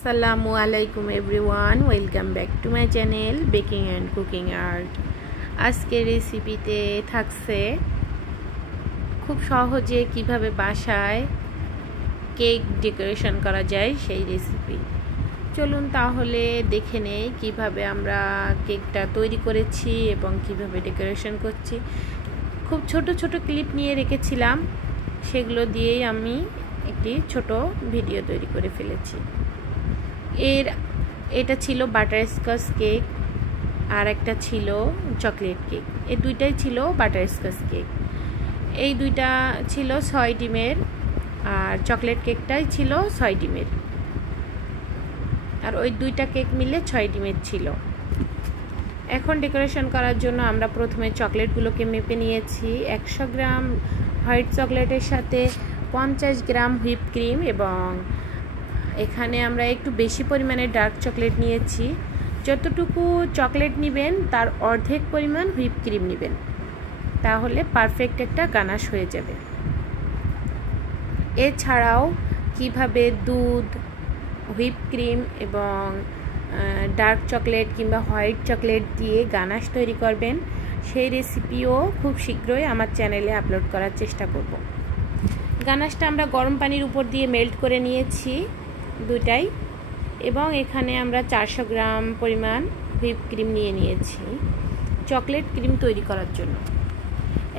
আসসালামু আলাইকুম everyone, welcome back to my channel baking and cooking art. আজকের রেসিপিতে থাকছে খুব সহজে কিভাবে বাসায় কেক ডেকোরেশন করা যায় সেই রেসিপি। চলুন তাহলে দেখে নেই কিভাবে আমরা কেকটা তৈরি করেছি এবং কিভাবে ডেকোরেশন করছি। খুব ছোট ছোট ক্লিপ নিয়ে রেখেছিলাম, সেগুলো দিয়েই আমি একটি ছোট ভিডিও তৈরি করে ফেলেছি। এটা ছিল বাটারস্কচ কেক আর একটা ছিল চকলেট কেক। এই দুইটাই ছিল বাটারস্কচ কেক। এই দুইটা ছিল 6 ডিমের আর চকলেট কেকটাই ছিল 6 ডিমের, আর ওই দুইটা কেক মিলে 6 ডিমের ছিল। এখন ডেকোরেশন করার জন্য আমরা প্রথমে চকলেটগুলোকে মেপে নিয়েছি। 100 গ্রাম হোয়াইট চকলেটের সাথে 50 গ্রাম হুইপ ক্রিম, এবং এখানে আমরা একটু বেশি পরিমাণে ডার্ক চকলেট নিয়েছি। যতটুকু চকলেট নেবেন তার অর্ধেক পরিমাণ হুইপ ক্রিম নেবেন, তাহলে পারফেক্ট একটা গানাশ হয়ে যাবে। এছাড়াও কিভাবে দুধ, হুইপ ক্রিম এবং ডার্ক চকলেট কিংবা হোয়াইট চকলেট দিয়ে গানাশ তৈরি করবেন সেই রেসিপিও খুব শীঘ্রই আমার চ্যানেলে আপলোড করার চেষ্টা করব। গানাশটা আমরা গরম পানির উপর দিয়ে মেল্ট করে নিয়েছি দুইটাই, এবং এখানে আমরা 400 গ্রাম পরিমাণ হুইপ ক্রিম নিয়ে নিয়েছি চকলেট ক্রিম তৈরি করার জন্য।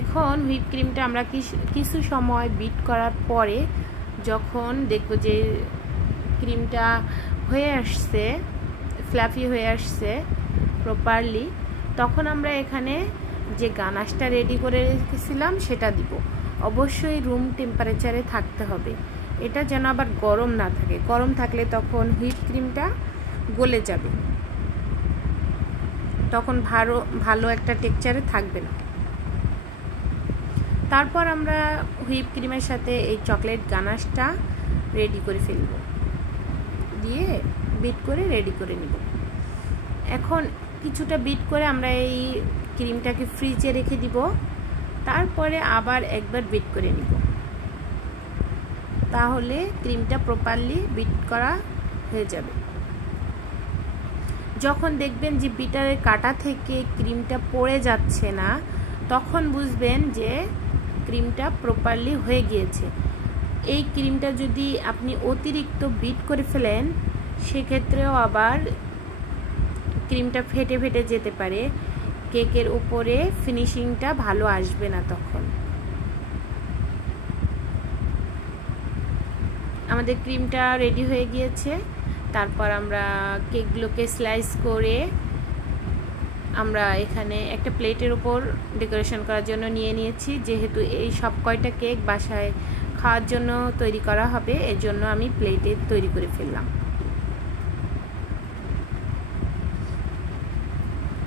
এখন হুইপ ক্রিমটা আমরা কিছু সময় বিট করার পরে যখন দেখব যে ক্রিমটা হয়ে আসছে, ফ্লাফি হয়ে আসছে প্রপারলি, তখন আমরা এখানে যে গানাশটা রেডি করে রেখেছিলাম সেটা দিব। অবশ্যই রুম টেম্পারেচারে থাকতে হবে, এটা যেন আবার গরম না থাকে। গরম থাকলে তখন হুইপ ক্রিমটা গলে যাবে, তখন ভালো একটা টেক্সচারে থাকবে না। তারপর আমরা হুইপ ক্রিমের সাথে এই চকলেট গানাশটা রেডি করে ফেলব, দিয়ে বিট করে রেডি করে নিব। এখন কিছুটা বিট করে আমরা এই ক্রিমটাকে ফ্রিজে রেখে দিব, তারপরে আবার একবার বিট করে নিব, তাহলে ক্রিমটা প্রপারলি বিট করা হয়ে যাবে। যখন দেখবেন যে বিটারের কাটা থেকে ক্রিমটা পড়ে যাচ্ছে না, তখন বুঝবেন যে ক্রিমটা প্রপারলি হয়ে গিয়েছে। এই ক্রিমটা যদি আপনি অতিরিক্ত বিট করে ফেলেন, সেক্ষেত্রেও আবার ক্রিমটা ফেটে ফেটে যেতে পারে, কেকের উপরে ফিনিশিংটা ভালো আসবে না। তখন আমাদের ক্রিমটা রেডি হয়ে গিয়েছে। তারপর আমরা কেকগুলোকে স্লাইস করে আমরা এখানে একটা প্লেটের উপর ডেকোরেশন করার জন্য নিয়ে নিয়েছি। যেহেতু এই সব কয়টা কেক বাসায় খাওয়ার জন্য তৈরি করা হবে, এজন্য আমি প্লেটে তৈরি করে ফেললাম।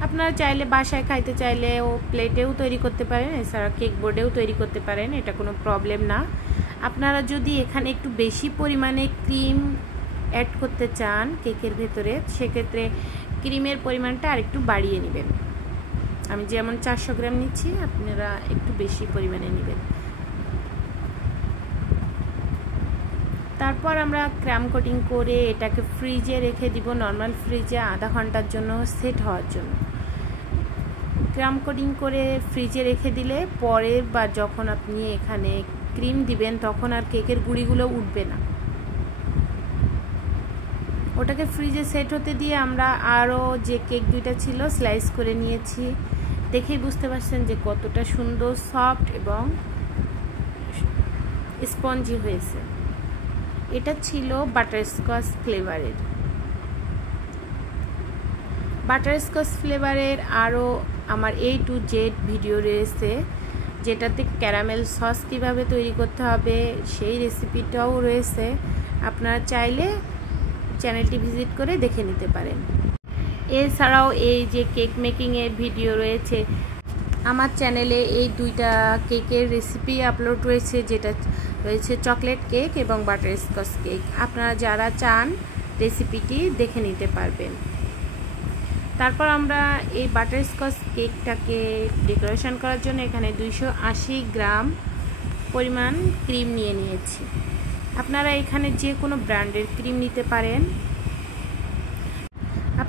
আপনারা চাইলে বাসায় খাইতে চাইলে ও প্লেটেও তৈরি করতে পারেন, এছাড়া কেক বোর্ডেও তৈরি করতে পারেন, এটা কোনো প্রবলেম না। আপনারা যদি এখানে একটু বেশি পরিমাণে ক্রিম অ্যাড করতে চান কেকের ভেতরে, সেক্ষেত্রে ক্রিমের পরিমাণটা আরেকটু বাড়িয়ে নেবেন। আমি যেমন 400 গ্রাম নিচ্ছি, আপনারা একটু বেশি পরিমাণে নেবেন। তারপর আমরা ক্রাম কোটিং করে এটাকে ফ্রিজে রেখে দিব, নর্মাল ফ্রিজে আধা ঘন্টার জন্য সেট হওয়ার জন্য। ক্রাম কোটিং করে ফ্রিজে রেখে দিলে পরে বা যখন আপনি এখানে ক্রিম দিবেন তখন আর কেকের গুঁড়িগুলো উঠবে না। ওটাকে ফ্রিজে সেট হতে দিয়ে আমরা আরও যে কেক দুইটা ছিল স্লাইস করে নিয়েছি। দেখেই বুঝতে পারছেন যে কতটা সুন্দর, সফট এবং স্পঞ্জি হয়েছে। এটা ছিল বাটারস্কচ ফ্লেভারের। বাটারস্কচ ফ্লেভারের আরও আমার A to Z ভিডিও রয়েছে, যেটাতে ক্যারামেল সস কীভাবে তৈরি করতে হবে সেই রেসিপিটাও রয়েছে। আপনারা চাইলে চ্যানেলটি ভিজিট করে দেখে নিতে পারেন। এছাড়াও এই যে কেক মেকিংয়ের ভিডিও রয়েছে আমার চ্যানেলে, এই দুইটা কেকের রেসিপি আপলোড রয়েছে, যেটা রয়েছে চকলেট কেক এবং বাটারস্কচ কেক। আপনারা যারা চান রেসিপিটি দেখে নিতে পারবেন। তারপর আমরা এই বাটারস্কচ কেকটাকে ডেকোরেশন করার জন্য এখানে 280 গ্রাম পরিমাণ ক্রিম নিয়ে নিয়েছি। আপনারা এখানে যে কোনো ব্র্যান্ডের ক্রিম নিতে পারেন।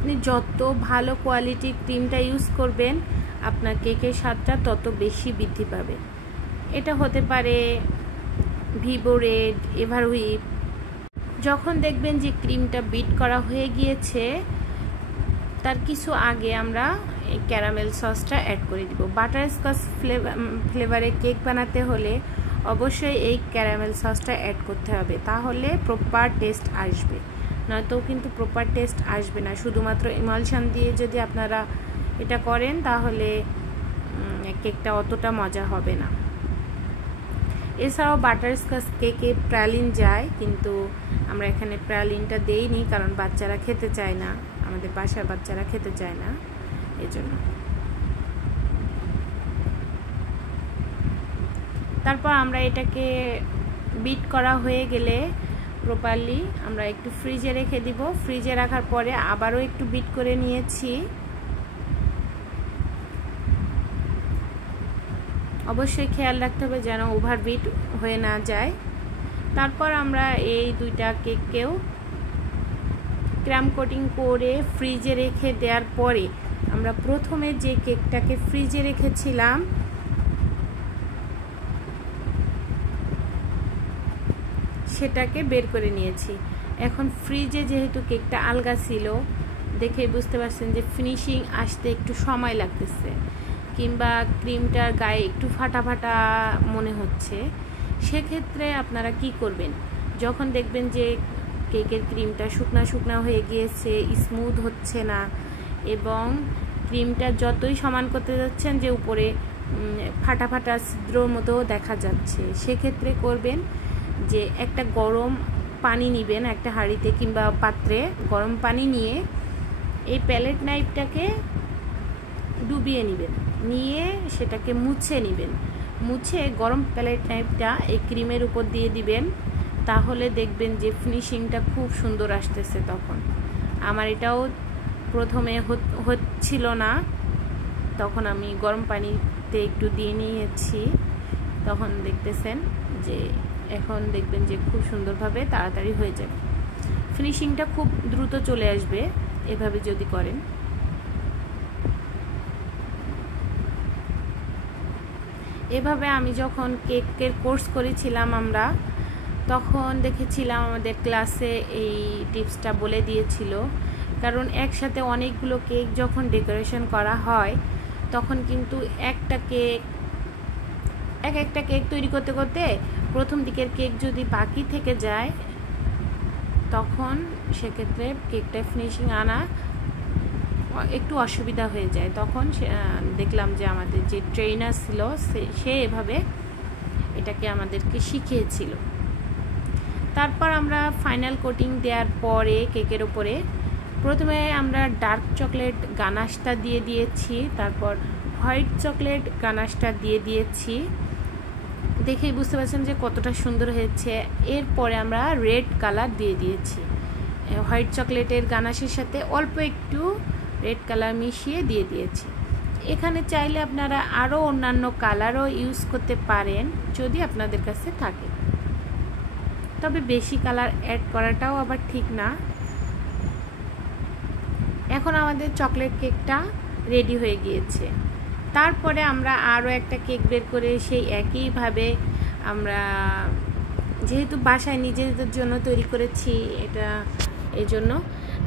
আপনি যত ভালো কোয়ালিটির ক্রিমটা ইউজ করবেন আপনার কেকের স্বাদটা তত বেশি বৃদ্ধি পাবে। এটা হতে পারে ভিভো রেড, এভারহুইপ। যখন দেখবেন যে ক্রিমটা বিট করা হয়ে গিয়েছে তার কিছু আগে আমরা এই ক্যারামেল সসটা অ্যাড করে দিব। বাটারস্কচ ফ্লেভারে কেক বানাতে হলে অবশ্যই এই ক্যারামেল সসটা অ্যাড করতে হবে, তাহলে প্রপার টেস্ট আসবে, নয়তো কিন্তু প্রপার টেস্ট আসবে না। শুধুমাত্র ইমালশন দিয়ে যদি আপনারা এটা করেন তাহলে কেকটা অতটা মজা হবে না। এছাড়াও বাটারস্কচ কেকে প্রালিন যায়, কিন্তু আমরা এখানে প্রালিনটা দেইনি কারণ বাচ্চারা খেতে চায় না, আমাদের বাসার বাচ্চারা খেতে চায় না, এজন্য। তারপর আমরা এটাকে বিট করা হয়ে গেলে প্রপারলি আমরা একটু ফ্রিজে রেখে দিব। ফ্রিজে রাখার পরে আবারও একটু বিট করে নিয়েছি। অবশ্যই খেয়াল রাখতে হবে যেন ওভার বিট হয়ে না যায়। তারপর আমরা এই দুইটা কেককেও ক্রাম কোটিং করে ফ্রিজে রেখে দেওয়ার পরে আমরা প্রথমে যে কেকটাকে ফ্রিজে রেখেছিলাম সেটাকে বের করে নিয়েছি। এখন ফ্রিজে যেহেতু কেকটা আলগা ছিল, দেখে বুঝতে পারছেন যে ফিনিশিং আসতে একটু সময় লাগতেছে, কিংবা ক্রিমটার গায়ে একটু ফাটা ফাটা মনে হচ্ছে। সেক্ষেত্রে আপনারা কি করবেন, যখন দেখবেন যে কেকের ক্রিমটা শুকনা শুকনা হয়ে গিয়েছে, স্মুথ হচ্ছে না, এবং ক্রিমটা যতই সমান করতে যাচ্ছেন যে উপরে ফাটা ফাটা ছিদ্রর মতো দেখা যাচ্ছে, সেক্ষেত্রে করবেন যে একটা গরম পানি নেবেন, একটা হাঁড়িতে কিংবা পাত্রে গরম পানি নিয়ে এই প্যালেট নাইফটাকে ডুবিয়ে নেবেন, নিয়ে সেটাকে মুছে নেবেন। মুছে গরম প্যালেট নাইফটা এই ক্রিমের উপর দিয়ে দিবেন, তাহলে দেখবেন যে ফিনিশিংটা খুব সুন্দর আসতেছে। তখন আমার এটাও প্রথমে হচ্ছিল না, তখন আমি গরম পানিতে একটু দিয়ে নিয়েছি, তখন দেখতেছেন যে এখন দেখবেন যে খুব সুন্দরভাবে তাড়াতাড়ি হয়ে যাবে, ফিনিশিংটা খুব দ্রুত চলে আসবে এভাবে যদি করেন। এভাবে আমি যখন কেকের কোর্স করেছিলাম আমরা, তখন দেখেছিলাম আমাদের ক্লাসে এই টিপসটা বলে দিয়েছিল, কারণ একসাথে অনেকগুলো কেক যখন ডেকোরেশন করা হয় তখন কিন্তু একটা কেক তৈরি করতে করতে প্রথম দিকের কেক যদি বাকি থেকে যায় তখন সেক্ষেত্রে কেকটা ফিনিশিং আনা একটু অসুবিধা হয়ে যায়। তখন দেখলাম যে আমাদের যে ট্রেনার ছিল সে এভাবে এটাকে আমাদেরকে শিখিয়েছিল। তারপর আমরা ফাইনাল কোটিং দেওয়ার পরে কেকের উপরে প্রথমে আমরা ডার্ক চকলেট গানাশটা দিয়ে দিয়েছি, তারপর হোয়াইট চকলেট গানাশটা দিয়ে দিয়েছি, দেখেই বুঝতে পারছেন যে কতটা সুন্দর হয়েছে। এরপরে আমরা রেড কালার দিয়ে দিয়েছি, হোয়াইট চকলেটের গানাশের সাথে অল্প একটু রেড কালার মিশিয়ে দিয়ে দিয়েছি। এখানে চাইলে আপনারা আরও অন্যান্য কালারও ইউজ করতে পারেন যদি আপনাদের কাছে থাকে, তবে বেশি কালার অ্যাড করাটাও আবার ঠিক না। এখন আমাদের চকলেট কেকটা রেডি হয়ে গিয়েছে। তারপরে আমরা আরও একটা কেক বের করে সেই একইভাবে আমরা যেহেতু বাসায় নিজেদের জন্য তৈরি করেছি এটা, এজন্য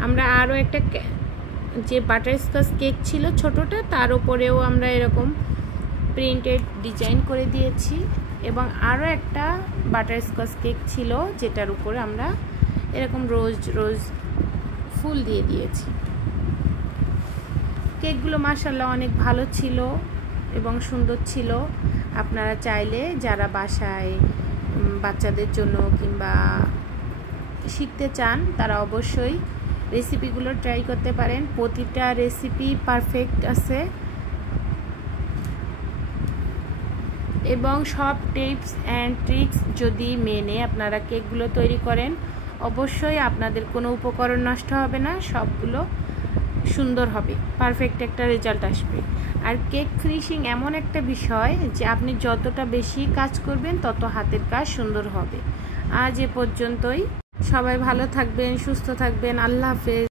আমরা আরও একটা যে বাটারস্কচ কেক ছিল ছোটোটা, তার উপরেও আমরা এরকম প্রিন্টেড ডিজাইন করে দিয়েছি, এবং আরও একটা বাটারস্কচ কেক ছিল যেটার উপরে আমরা এরকম রোজ রোজ ফুল দিয়ে দিয়েছি। কেকগুলো মাশাআল্লাহ অনেক ভালো ছিল এবং সুন্দর ছিল। আপনারা চাইলে যারা বাসায় বাচ্চাদের জন্য কিংবা শিখতে চান তারা অবশ্যই রেসিপিগুলো ট্রাই করতে পারেন। প্রতিটা রেসিপি পারফেক্ট আছে এবং সব টিপস অ্যান্ড ট্রিক্স যদি মেনে আপনারা কেকগুলো তৈরি করেন অবশ্যই আপনাদের কোনো উপকরণ নষ্ট হবে না, সবগুলো সুন্দর হবে, পারফেক্ট একটা রেজাল্ট আসবে। আর কেক ফিনিশিং এমন একটা বিষয় যে আপনি যতটা বেশি কাজ করবেন তত হাতের কাজ সুন্দর হবে। আজ এ পর্যন্তই, সবাই ভালো থাকবেন, সুস্থ থাকবেন, আল্লাহ হাফেজ।